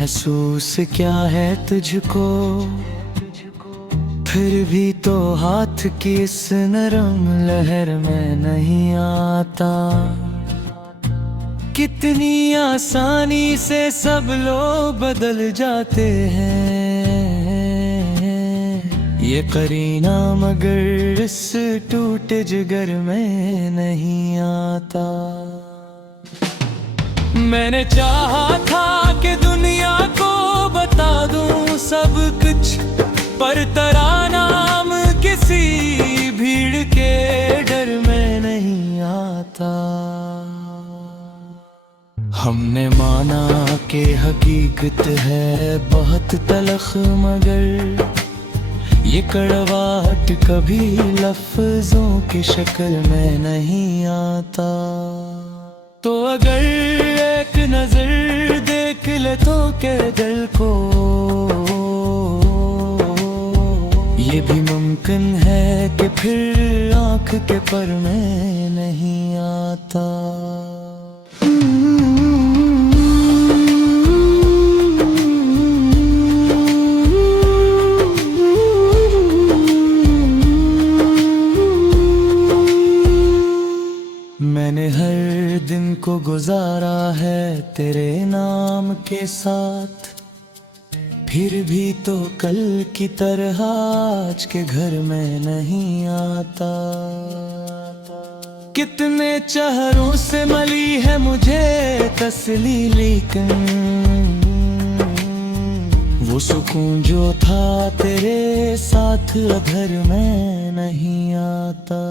महसूस क्या है तुझको, फिर भी तो हाथ की इस नरम लहर में नहीं आता। कितनी आसानी से सब लोग बदल जाते हैं, ये करीना मगर इस टूटे जिगर में नहीं आता। मैंने चाहा था कि दुनिया को बता दूं सब कुछ, पर तरानाम किसी भीड़ के डर में नहीं आता। हमने माना कि हकीकत है बहुत तलख, मगर ये कड़वाहट कभी लफ्जों की शक्ल में नहीं आता। तो अगर एक नजर देख ले तो के दिल को, ये भी मुमकिन है कि फिर आँख के पर में नहीं आता। मैंने हर दिन को गुजारा है तेरे नाम के साथ, फिर भी तो कल की तरह आज के घर में नहीं आता। कितने चेहरों से मिली है मुझे तसली, लेकिन वो सुकून जो था तेरे साथ घर में नहीं आता।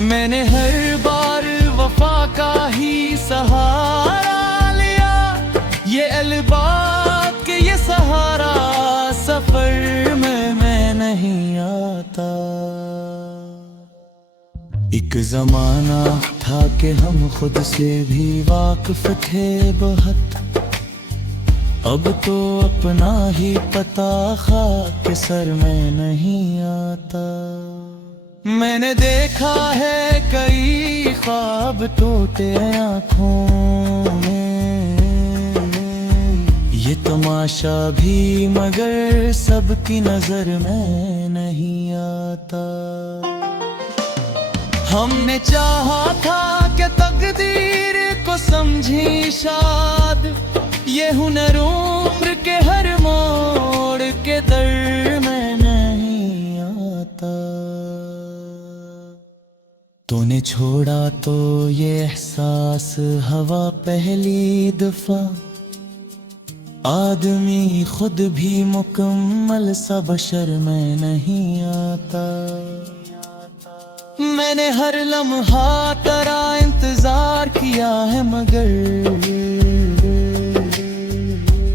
मैंने हर बार वफा का ही सहारा लिया, ये अलबात के ये सहारा सफर में मैं नहीं आता। एक जमाना था कि हम खुद से भी वाकिफ थे बहुत, अब तो अपना ही पता खाक सर में नहीं आता। मैंने देखा है कई ख्वाब टूटे आँखों में, ये तमाशा भी मगर सबकी नजर में नहीं आता। हमने चाहा था कि तकदीर को समझी शाद, ये हुनर उम्र के हर मोड़ के दर में नहीं आता। तूने छोड़ा तो ये एहसास हवा पहली दफा, आदमी खुद भी मुकम्मल सा बशर में नहीं आता। मैंने हर लम्हा तेरा इंतजार किया है, मगर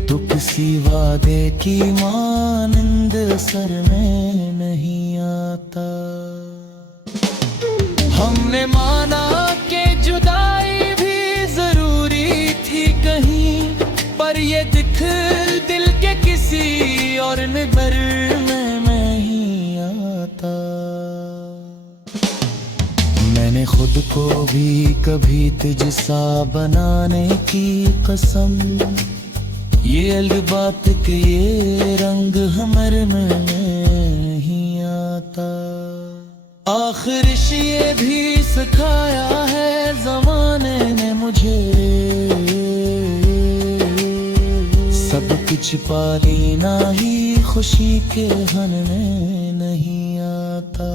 तू किसी वादे की मानंद असर में नहीं आता। हमने माना कि जुदाई भी जरूरी थी कहीं, पर ये दिख दिल के किसी और निबर में नहीं आता। मैंने खुद को भी कभी तुझसा बनाने की कसम, ये अलग बात के ये रंग हमर में नहीं आता। आखिर ये भी सिखाया है ज़माने ने मुझे, सब कुछ पा लेना ही खुशी के हन में नहीं आता।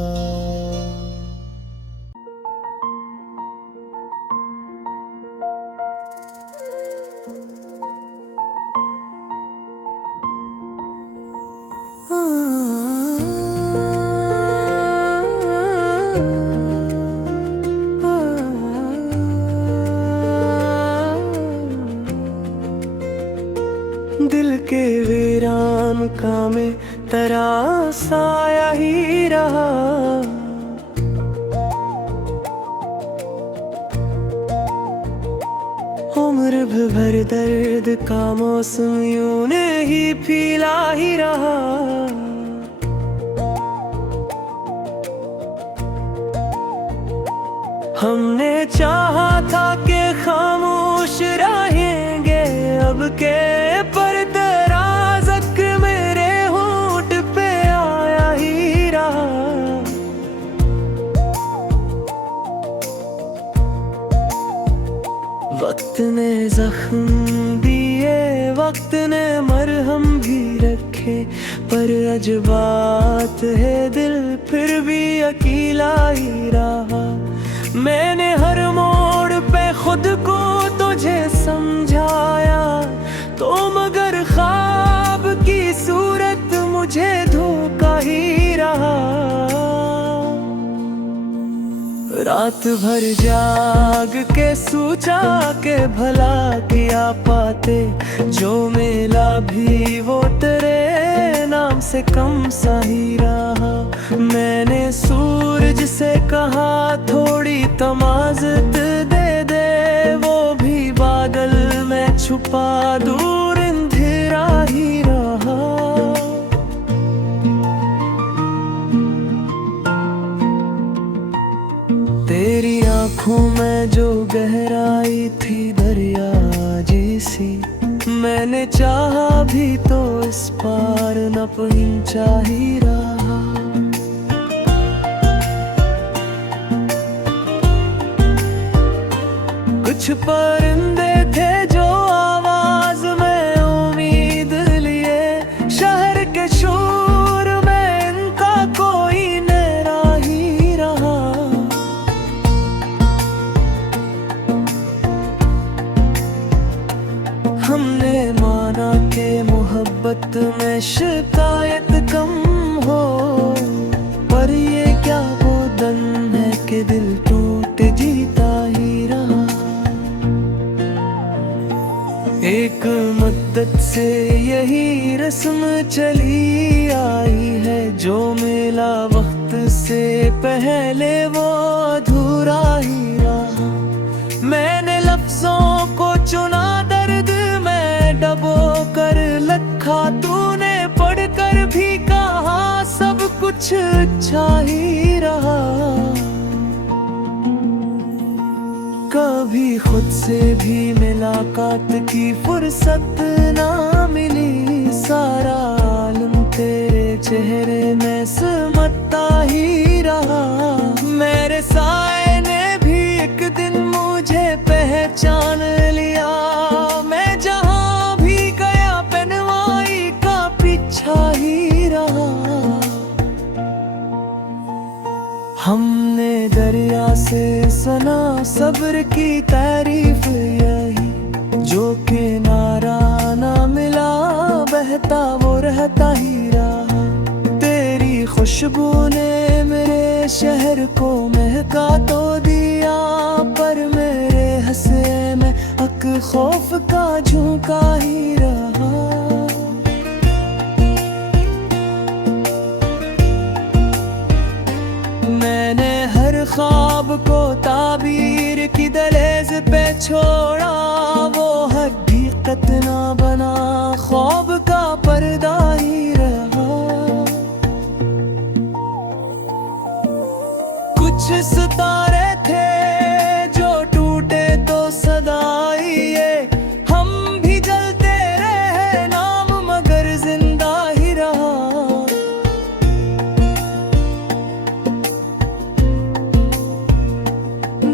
दिल के वीरान का में तेरा साया ही रहा, उम्र भर दर्द का मौसम यूं ही फीला ही रहा। हमने चाहा था कि खामोश रहेंगे लब के, पर तेरा ज़िक्र मेरे होंठ पे आया ही रहा। वक्त ने जख्म दिए, वक्त ने मरहम भी रखे, पर अजबात है दिल फिर भी अकेला ही रहा। मैंने हर मोड़ पे खुद को तुझे समझाया, तो मगर ख्वाब की सूरत मुझे धोखा ही रहा। रात भर जाग के सोचा के भला किया पाते, जो मिला भी वो तेरे नाम से कम सा ही रहा। मैंने सूरज से कहा थोड़ी तमाज़त दे दे, वो भी बादल में छुपा दूर अंधेरा ही रहा। तेरी आँखों में जो गहराई थी दरिया जैसी, मैंने चाहा भी तो इस पार न पहुंचा ही रहा। कुछ परिंदे थे जो आवाज में उम्मीद लिए, शहर के शोर में इनका कोई नैरा ही रहा। हमने माना के मोहब्बत में शिकायत कम हो, पर ये क्या वो दन है कि दिल टूट जीता ही रहा। एक मुद्दत से यही रस्म चली आई है, जो मिला वक्त से पहले वो अधूरा ही रहा। मैंने लफ्जों को चुना दर्द में डबो कर लखा, तूने पढ़कर भी कहा सब कुछ अच्छा ही रहा। कभी खुद से भी मुलाकात की फुर्सत ना मिली, सारा आलम तेरे चेहरे में समता ही रहा। मेरे साए ने भी एक दिन मुझे पहचान लिया, मैं जहाँ भी गया पहनवाई का पीछा ही रहा। हमने दरिया से सुना सब्र की तारीफ यही, जो किनारा ना मिला बहता वो रहता ही रहा। तेरी खुशबू ने मेरे शहर को महका तो दिया, पर मेरे हंसे में हक खौफ का झोंका ही रहा। मैंने हर ख्वाब को ताबीर की दहलीज पे छोड़ा, वो हकीकत ना बना ख्वाब का पर्दा ही रहा। कुछ सितारे थे जो टूटे तो सदाई ये, हम भी जलते रहे नाम मगर जिंदा ही रहा।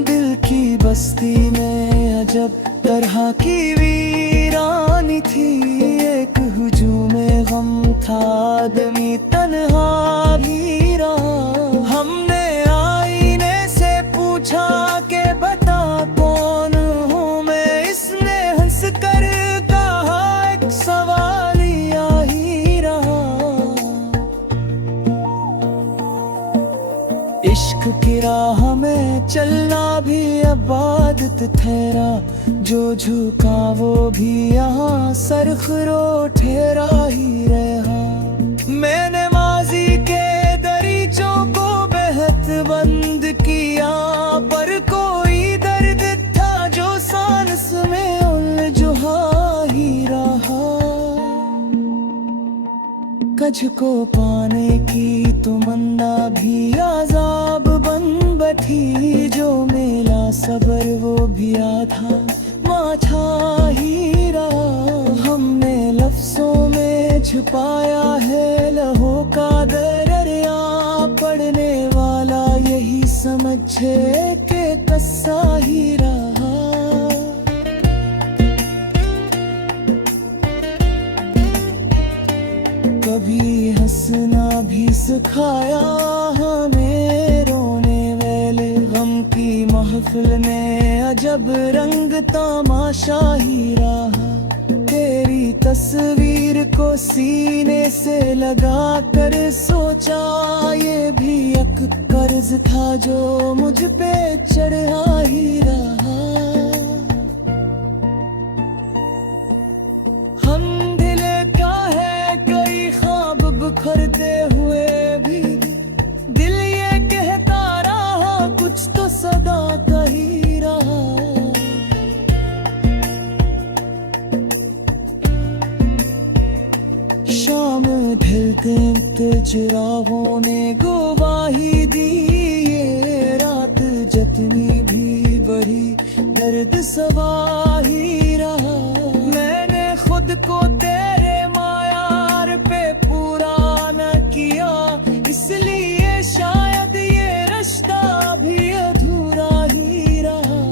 दिल की बस्ती में अजब तरह की वीरानी थी, एक हुजूम गम था आदमी तन्हा भी रहा। हमने आईने से पूछा के बता कौन हूँ मैं, इसने हंस कर कहा एक सवाल ही रहा। इश्क की राह में चलना भी इबादत ठहरा, जो झुका वो भी यहाँ सरखरो ठहरा ही रहा। मैंने माजी के दरीचों को बेहद बंद किया, पर कोई दर्द था जो सांस में उलझा ही रहा। कझ को पाने की तमन्ना भी आजाब बन बैठी, जो मेला सबर वो भी आधा माछा ही रहा। छुपाया है लहों का दरिया, पढ़ने वाला यही समझे के कस्सा ही रहा। कभी हंसना भी सिखाया हमें, रोने वाले गम की महफिल में अजब रंग तमाशा ही रहा। तेरी तस्वीर को सीने से लगा कर सोचा, ये भी एक कर्ज था जो मुझ पे चढ़ा ही रहा। हम दिल का है कई ख्वाब बिखरते हुए भी, दिल ये कहता रहा कुछ तो सदा कही रहा। शाम ढलते चिरागों ने गवाही दी, ये रात जितनी भी बढ़ी दर्द सवाही रहा। मैंने खुद को तेरे मायार पे पूरा न किया, इसलिए शायद ये रिश्ता भी अधूरा ही रहा।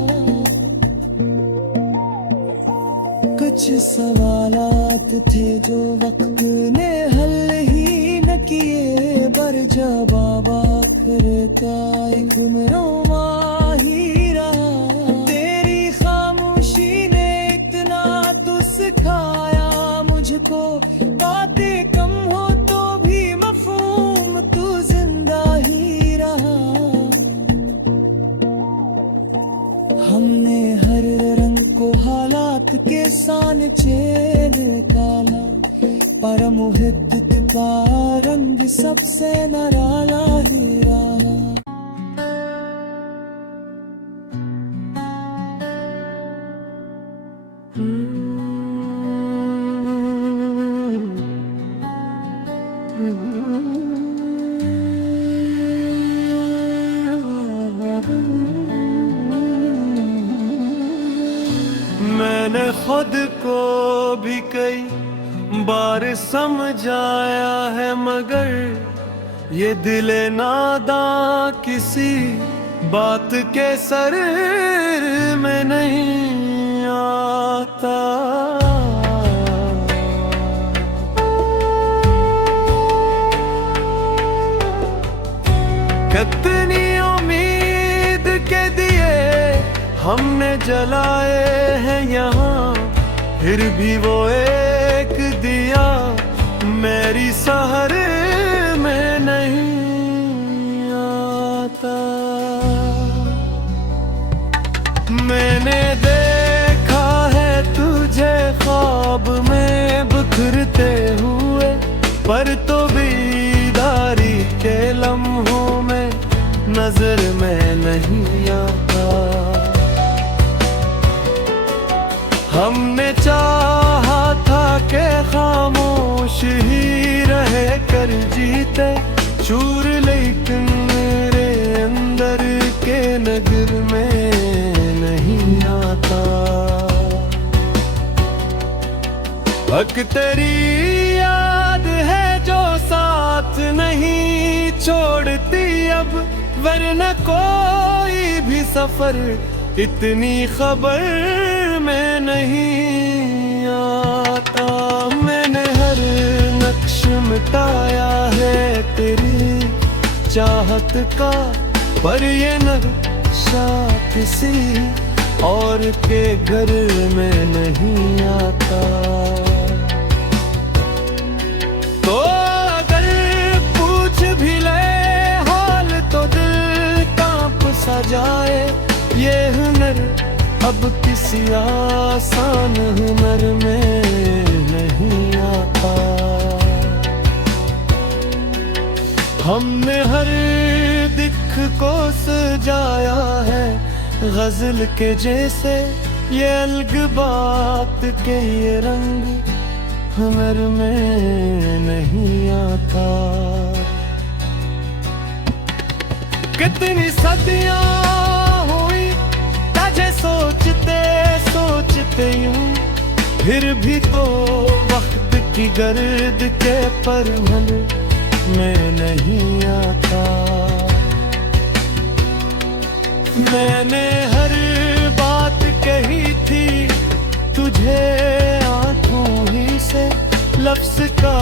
कुछ सवालात थे जो वक्त ने हल ही न किए, पर जवाब आखिरता एक रोमा ही रहा। तेरी खामोशी ने इतना तो सिखाया मुझको, बातें कम हो तो भी मफहूम तू जिंदा ही रहा। हमने हर रंग को हालात के सान चेर काला, पर मुहित का रंग सबसे निराला ही रहा। मैंने खुद को भी कई बार समझाया है, मगर ये दिल नादा किसी बात के सर में नहीं आता। कितनी उम्मीद के दिए हमने जलाए हैं यहाँ, फिर भी वो एक दिया मेरी सहर में नहीं आता। मैंने देखा है तुझे ख्वाब में बिखरते हुए, पर तो बीदारी के लम्हों में नजर में नहीं आता। हमने चाहा था कि खामोश ही रहे कर जीते चूर, लेकिन मेरे अंदर के नगर में नहीं आता। हक तेरी याद है जो साथ नहीं छोड़ती अब, वरना कोई भी सफर इतनी खबर में नहीं आता। मैंने हर नक्श मिटाया है तेरी चाहत का, पर ये नक्शा किसी और के घर में नहीं आता। तो अगर पूछ भी ले हाल तो दिल कांप सा जाए, ये हुनर अब किसी आसान हुनर में नहीं आता। हमने हर दिख को सजाया है गजल के जैसे, ये अलग बात के ये रंग हुनर में नहीं आता। कितनी सदियां सोचते सोचते यूं, फिर भी तो वक्त की गर्द के परवल में नहीं आता। मैंने हर बात कही थी तुझे आंखों ही से, लफ्ज का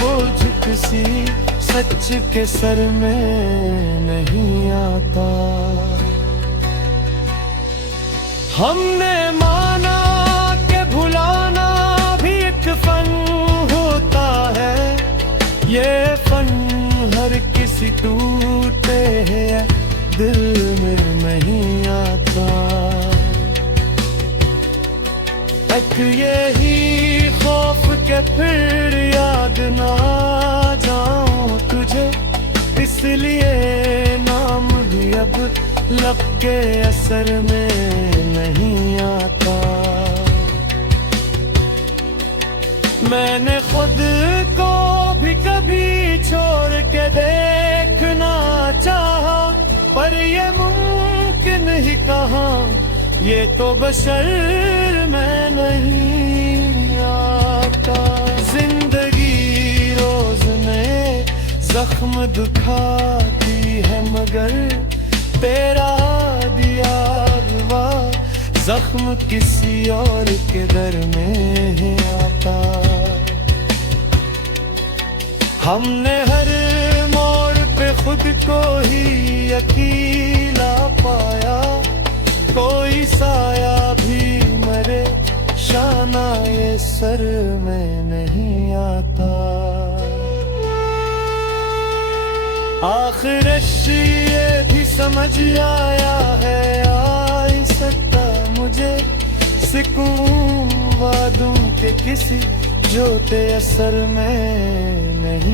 बोझ किसी सच के सर में नहीं आता। हमने माना कि भुलाना भी एक फन होता है, ये फन हर किसी टूटे है दिल में नहीं आता। एक यही खौफ के फिर याद ना जाऊं तुझे, इसलिए नाम भी अब लब के असर में नहीं आता। मैंने खुद को भी कभी छोड़ के देखना चाहा, पर ये मुमकिन ही कहाँ, ये तो बशर में नहीं आता। जिंदगी रोज नए जख्म दुखाती है, मगर तेरा दिया हुआ जख्म किसी और के दर में है आता। हमने हर मोड़ पे खुद को ही अकेला पाया, कोई साया भी मरे शाना ये सर में नहीं आता। आखिर ये भी समझ आया है, आई सकता मुझे सिकून वादों के किसी जोते असर में नहीं